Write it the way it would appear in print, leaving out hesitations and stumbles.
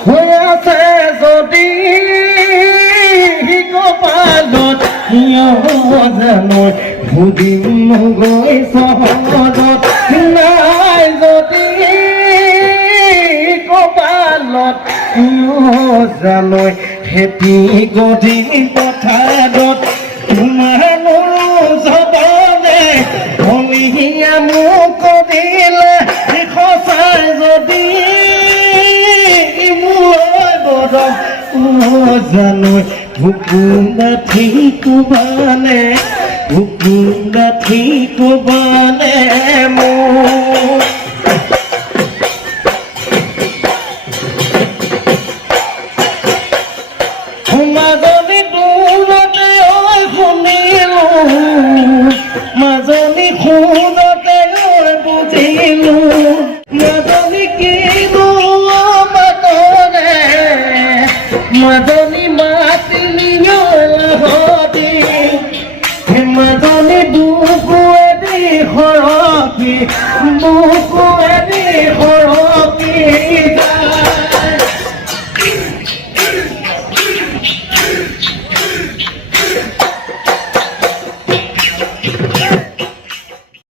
হৈ আছে যদি কপালত জানৈ সুদিম গৈ চহৰত নাই যদি কপালত জানৈ খেতি গদিম পথাৰত তোমাৰ জবনে ভলিয়া মোক দিলে সঁচাই যদি মোৰ বৰম জানৈ হুকুম ডাঠি কোবানে হুকুম ডাঠি কোবানে মোৰ মাজনী দূৰতে ঐ শুনিলো মাজনী শুনতে ঐ বুজিলো মাজনী কিনো মাতৰে মাজনী মাতিলি লাহতি মাজনী বুকুৱেদি সৰকি বুকু